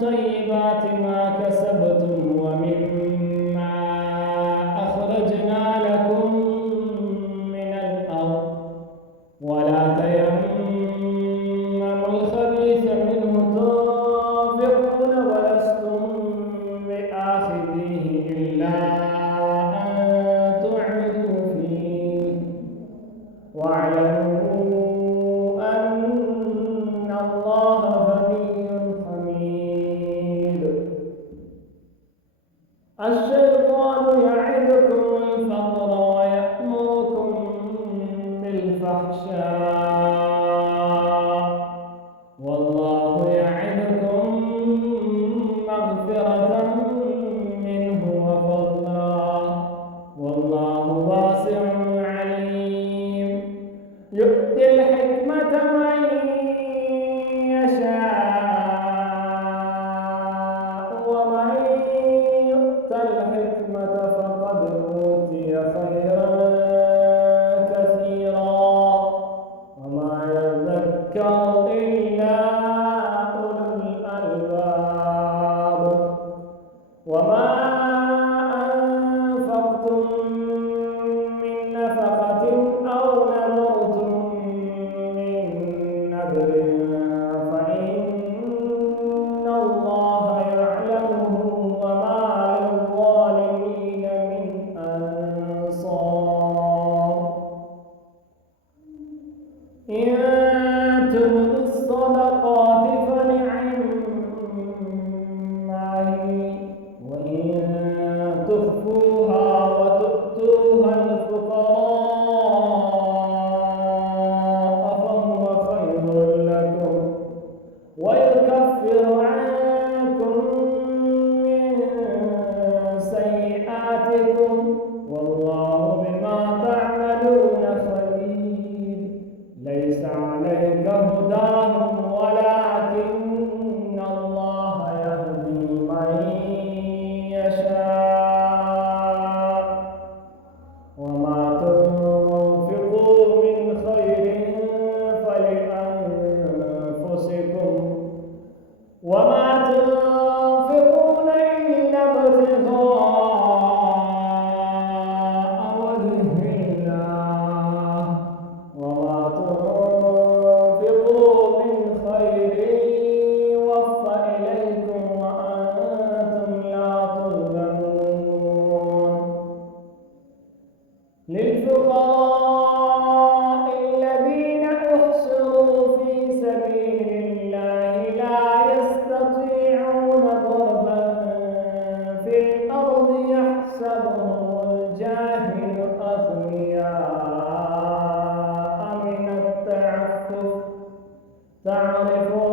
طيبات ما كسبتم ومما أخرجنا لكم من الأرض ولا تيمموا الخبيث منه تنفقون ولستم بآخذيه إلا أن تعملوا فيه واعلموا أن الله غني حميد. الشيطان يعدكم الفقر ويأمركم بالفحشاء والله يعدكم مغفرة منه وفضلا والله واسع عليم. يؤتي الحكمة من يشاء ومن يؤت الحكمة فقد أوتي خيرا كثيرا وما يذكر إلا أولو الألباب. وما أنفقتم من نفقة أو نذرتم من نذر فإن الله يعلمه وما للظالمين من أنصار. إن تبدوا الصدقات فنعما هي وإن تخفوها وتؤتوها الفقراء فهو خير لكم ويكفر عنكم من سيئاتكم والله بما تعملون خبير. ليس عليك هداهم ولكن الله يهدي من يشاء وما تنفقوا من خير فلأنفسكم وما تنفقون إلا ابتغاء وجه الله وما تنفقوا من خير يوفى إليكم وأنتم لا تظلمون. للفقراء الذين أحصروا في سبيل الله لا يستطيعون ضربا في الأرض يحسبهم الجاهل أغنياء من التعفف تعرفون